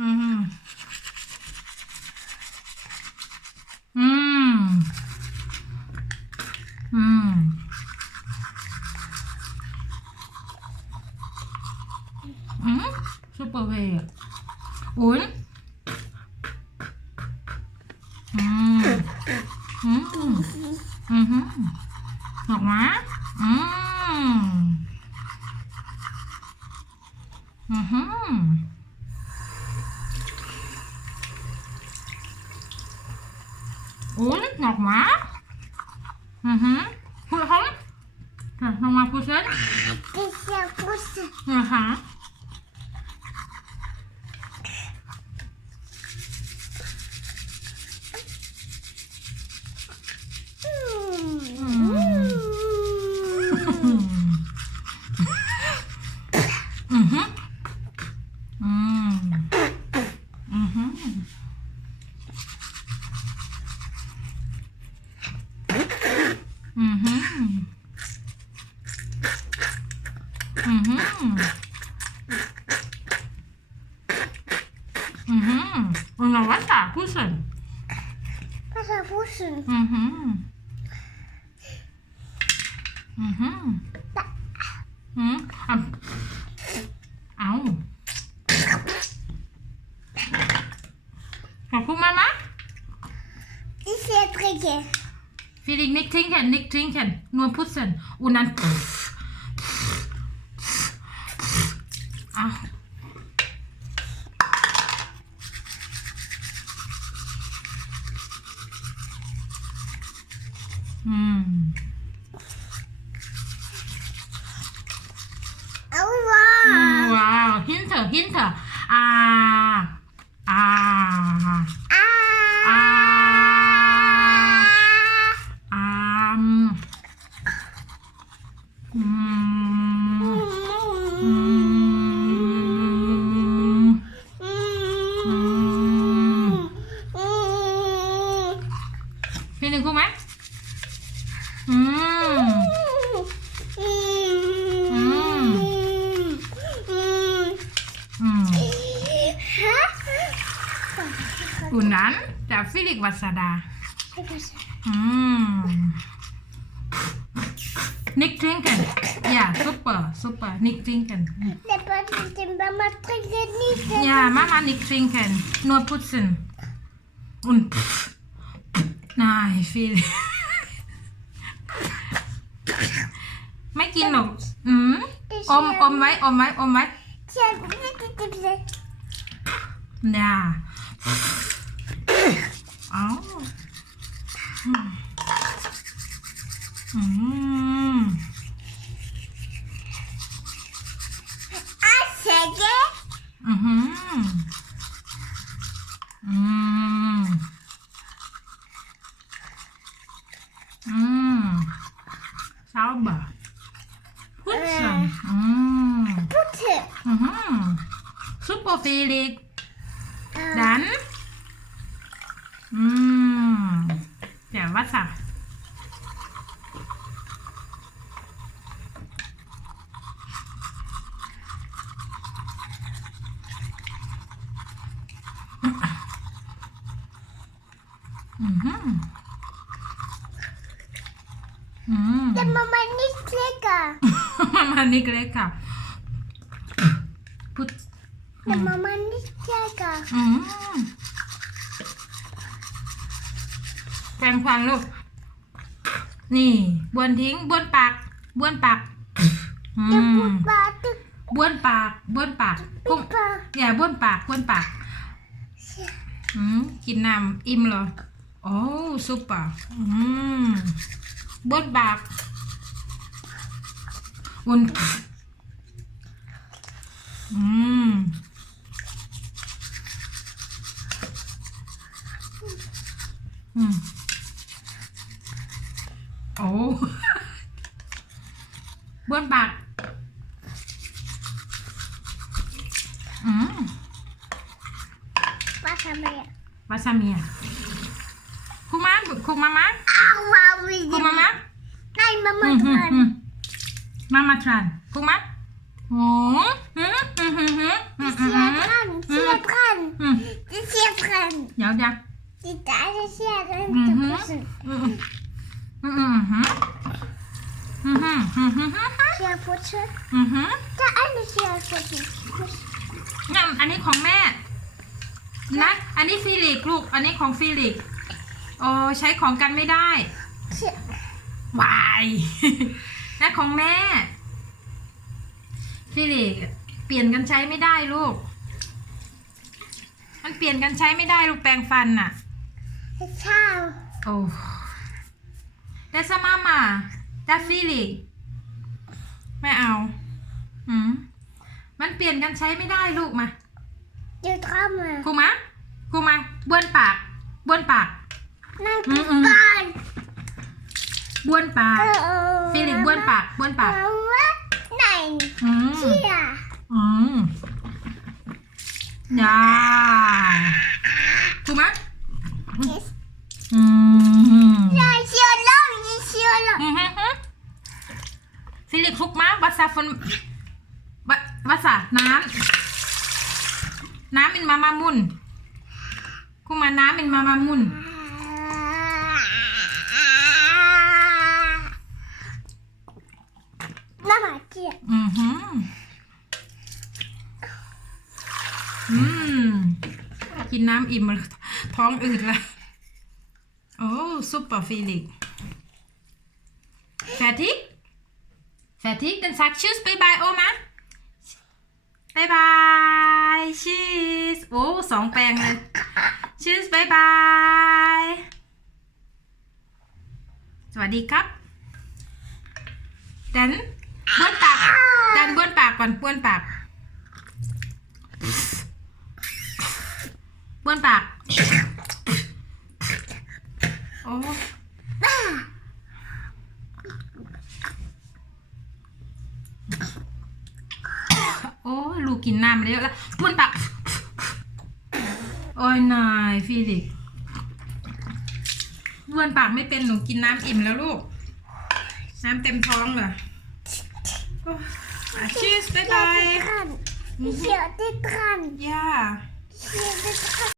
อืมอืมอืมอืมซุปเปอร์เ Honig nog maar. Mhm. Goed, Hans. Nog maar poesen. Dit is poesen. Aha. Mhm. Mhm. Und noch weiter, kuscheln. Wasser Busse. Mhm. Mhm. Mhm. Am- Au. ขอบคุณมามา Dieser Trinke. Felix, nicht trinken, nicht trinken. Nur putzen. Und dann. Ach. 啊。嗯。哇！哇！Hint，Hint，啊！Hint, hint, พี่หนึ่งกูไหมอืม อืม Und dann der Felix Wasada. Mm. Nicht trinken. Ja, super, super. Nicht trinken. Der Bad mit dem Mama trinkt nicht. Ja, Mama nicht trinken. Nur putzen. Und นายฟิลไม่กินหรอกอืมอมอมไว้อมไว้อมไว้น่าเอาวอืม Asege. อือหืออืมอืม sauber putzen อืม Putte. อือหือ super Felix dann อืมเดี๋ยววัดสับอืมอืม Der Mama nicht lecker. มามานี่ก็เลยค่ะพุท Der Mama nicht lecker. อืมแปรงฟันลูก นี่บ้วนทิ้งบ้วนปากบ้วนปากอืมบ้วนปากบ้วนปากพุ่งอย่าบ้วนปากบ้วนปาก อืมกินน้ำอิ่มเหรอ โอ้ซุปเปอร์อืมบ้วนปากอุ่นอืม อืมโอ้บ้วนปากอืมวาซาบิวาซาบิอะคุมะคุมามะคุมามะ Nein, Mama mhm, dran. Mhm. Mama dran. Guck mal. Oh. Mhm, mhm, mhm, mhm, mhm. Ist hier dran. Ist hier dran. Ist hier dran. Ja, ja. Die Dase ist ja drin. Mhm. Mhm. Mhm. Mhm. Hier putzen. Mhm. Da eine hier putzen. นั่นอันนี้ของแม่ นะ อันนี้ฟิลิกลูก อันนี้ของฟิลิกโอ้ใช้ของกันไม่ได้ Hier. วายและของแม่ ฟิลิกเปลี่ยนกันใช้ไม่ได้ลูก มันเปลี่ยนกันใช้ไม่ได้ลูกแปรงฟันน่ะ Ciao. โอ้แต่สมามาแต่ฟิลิกไม่เอา อืม มันเปลี่ยนกันใช้ไม่ได้ลูกมา Die Trommel. ครูมะครูมาบ้วนปากบ้วนปาก Nein, Mhm. Pokal. บ้วนปาก Oh. ฟิลิกบ้วนปากบ้วนปาก Mama? Nein. อืม Hier. อืมอย่าครูมะ Yes. Ja, ich hier lang, ich hier lang. Silly, guck mal, Wasser von. Wasser, Nam. Nam in Mama Mund. Guck mal, Nam in Mama Mund. Mama, hier. Mhm. Mhm. กินน้ำอิ่มท้องอืดแล้ว อ้ซุปเปอร์ฟิลิก fertig fertig dann sag tschüss bye bye Oma bye bye tschüss โอ้สองแปลงเลย tschüss bye bye สวัสดีครับ ดันบ้วนปาก ดันบ้วนปากก่อนบ้วนปากบ้วนปาก โอ้โอ้ยลูกกินน้ำมาเยอะแล้วบ้วนปากโอ้ยนายฟิลิกบ้วนปากไม่เป็นหนูกินน้ำอิ่มแล้วลูก น้ำเต็มท้องเลยชีสบ๊ายบาย Dran. Hier, die dran. ย่า Hier, die dran.